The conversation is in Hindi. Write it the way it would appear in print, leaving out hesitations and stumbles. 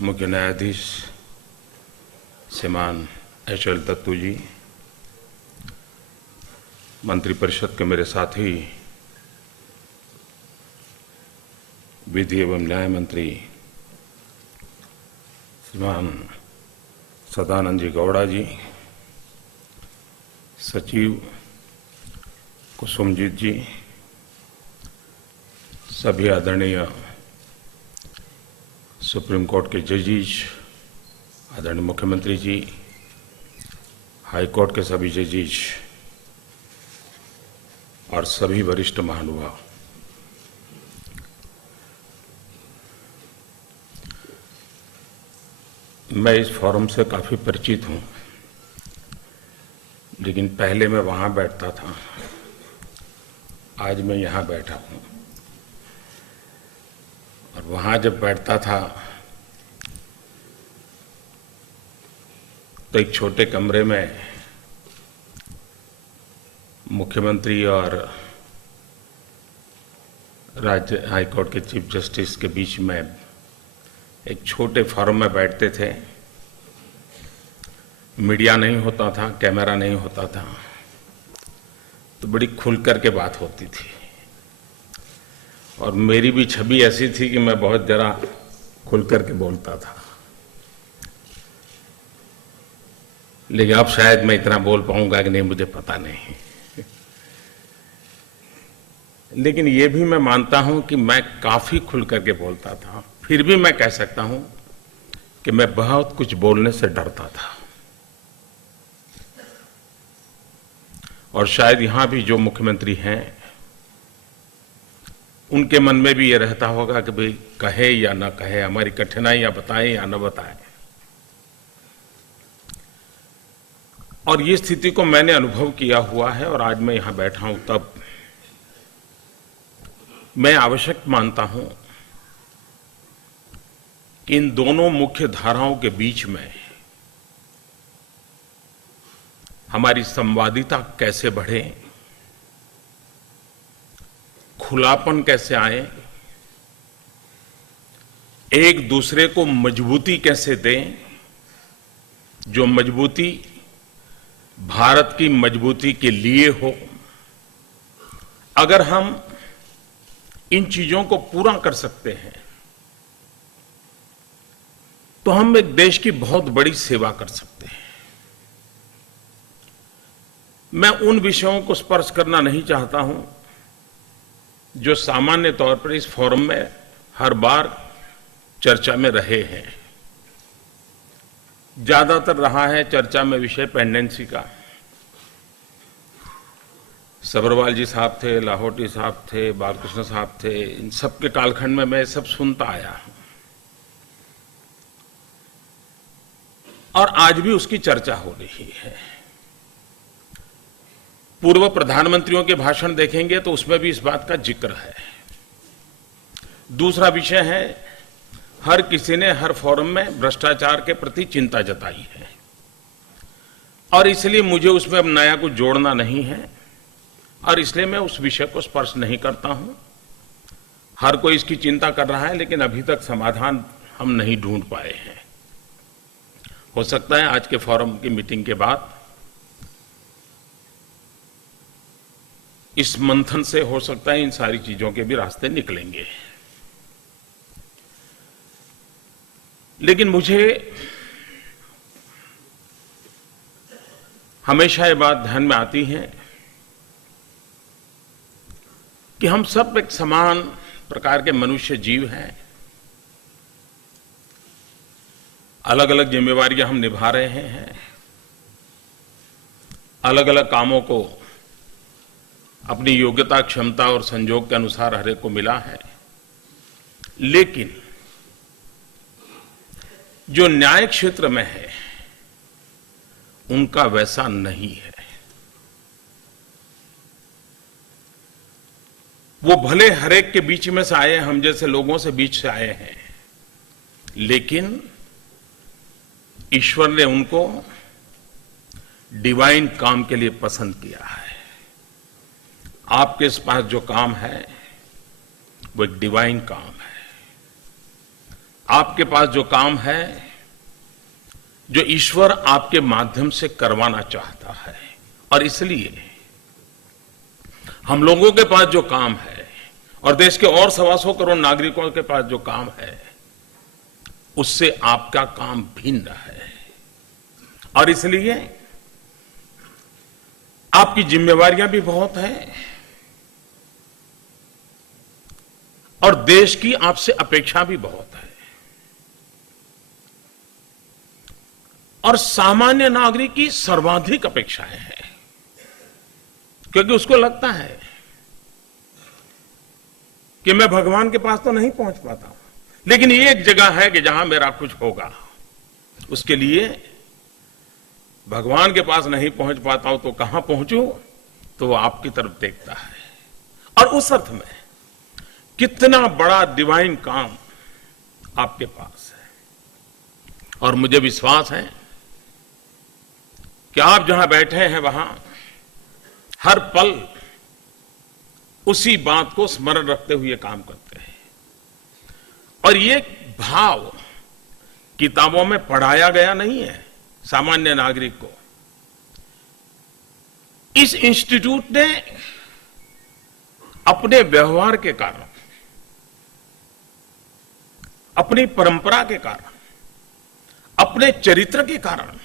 मुख्य न्यायाधीश श्रीमान एच.एल. दत्तू जी, मंत्रिपरिषद के मेरे साथी विधि एवं न्याय मंत्री श्रीमान सदानंद जी गौड़ा जी, सचिव कुसुमजीत जी, सभी आदरणीय सुप्रीम कोर्ट के जजेस, आदरणीय मुख्यमंत्री जी, हाई कोर्ट के सभी जजेस और सभी वरिष्ठ महानुभाव, मैं इस फोरम से काफ़ी परिचित हूँ, लेकिन पहले मैं वहाँ बैठता था, आज मैं यहाँ बैठा हूँ। और वहाँ जब बैठता था तो एक छोटे कमरे में मुख्यमंत्री और राज्य हाई कोर्ट के चीफ जस्टिस के बीच में एक छोटे फोरम में बैठते थे। मीडिया नहीं होता था, कैमरा नहीं होता था, तो बड़ी खुलकर के बात होती थी और मेरी भी छवि ऐसी थी कि मैं बहुत जरा खुलकर के बोलता था। लेकिन अब शायद मैं इतना बोल पाऊंगा कि नहीं, मुझे पता नहीं। लेकिन ये भी मैं मानता हूं कि मैं काफी खुलकर के बोलता था, फिर भी मैं कह सकता हूं कि मैं बहुत कुछ बोलने से डरता था। और शायद यहां भी जो मुख्यमंत्री हैं उनके मन में भी ये रहता होगा कि भाई कहे या ना कहे, हमारी कठिनाइयां बताएं या न बताएं। और ये स्थिति को मैंने अनुभव किया हुआ है और आज मैं यहां बैठा हूं, तब मैं आवश्यक मानता हूं कि इन दोनों मुख्य धाराओं के बीच में हमारी संवादिता कैसे बढ़े, खुलापन कैसे आए, एक दूसरे को मजबूती कैसे दें, जो मजबूती भारत की मजबूती के लिए हो। अगर हम इन चीजों को पूरा कर सकते हैं तो हम एक देश की बहुत बड़ी सेवा कर सकते हैं। मैं उन विषयों को स्पर्श करना नहीं चाहता हूं जो सामान्य तौर पर इस फोरम में हर बार चर्चा में रहे हैं। ज्यादातर रहा है चर्चा में विषय पेंडेंसी का। सब्रवाल जी साहब थे, लाहौटी साहब थे, बालकृष्ण साहब थे, इन सब के कालखंड में मैं सब सुनता आया हूं और आज भी उसकी चर्चा हो रही है। पूर्व प्रधानमंत्रियों के भाषण देखेंगे तो उसमें भी इस बात का जिक्र है। दूसरा विषय है, हर किसी ने हर फोरम में भ्रष्टाचार के प्रति चिंता जताई है और इसलिए मुझे उसमें अब नया कुछ जोड़ना नहीं है और इसलिए मैं उस विषय को स्पर्श नहीं करता हूं। हर कोई इसकी चिंता कर रहा है, लेकिन अभी तक समाधान हम नहीं ढूंढ पाए हैं। हो सकता है आज के फोरम की मीटिंग के बाद इस मंथन से हो सकता है इन सारी चीजों के भी रास्ते निकलेंगे। लेकिन मुझे हमेशा ये बात ध्यान में आती है कि हम सब एक समान प्रकार के मनुष्य जीव हैं। अलग अलग जिम्मेवारियां हम निभा रहे हैं, अलग अलग कामों को अपनी योग्यता, क्षमता और संजोग के अनुसार हर एक को मिला है। लेकिन जो न्याय क्षेत्र में है उनका वैसा नहीं है। वो भले हर एक के बीच में से आए, हम जैसे लोगों से बीच से आए हैं, लेकिन ईश्वर ने उनको डिवाइन काम के लिए पसंद किया है। आपके पास जो काम है वो एक डिवाइन काम है। आपके पास जो काम है, जो ईश्वर आपके माध्यम से करवाना चाहता है, और इसलिए हम लोगों के पास जो काम है और देश के और 125 करोड़ नागरिकों के पास जो काम है, उससे आपका काम भिन्न है। और इसलिए आपकी जिम्मेवारियां भी बहुत हैं और देश की आपसे अपेक्षा भी बहुत है। और सामान्य नागरिक की सर्वाधिक अपेक्षाएं हैं, क्योंकि उसको लगता है कि मैं भगवान के पास तो नहीं पहुंच पाता, लेकिन ये एक जगह है कि जहां मेरा कुछ होगा। उसके लिए भगवान के पास नहीं पहुंच पाता हूं तो कहां पहुंचूं, तो वो आपकी तरफ देखता है। और उस अर्थ में कितना बड़ा डिवाइन काम आपके पास है। और मुझे विश्वास है कि आप जहां बैठे हैं वहां हर पल उसी बात को स्मरण रखते हुए काम करते हैं। और ये भाव किताबों में पढ़ाया गया नहीं है सामान्य नागरिक को। इस इंस्टीट्यूट ने अपने व्यवहार के कारण, अपनी परंपरा के कारण, अपने चरित्र के कारण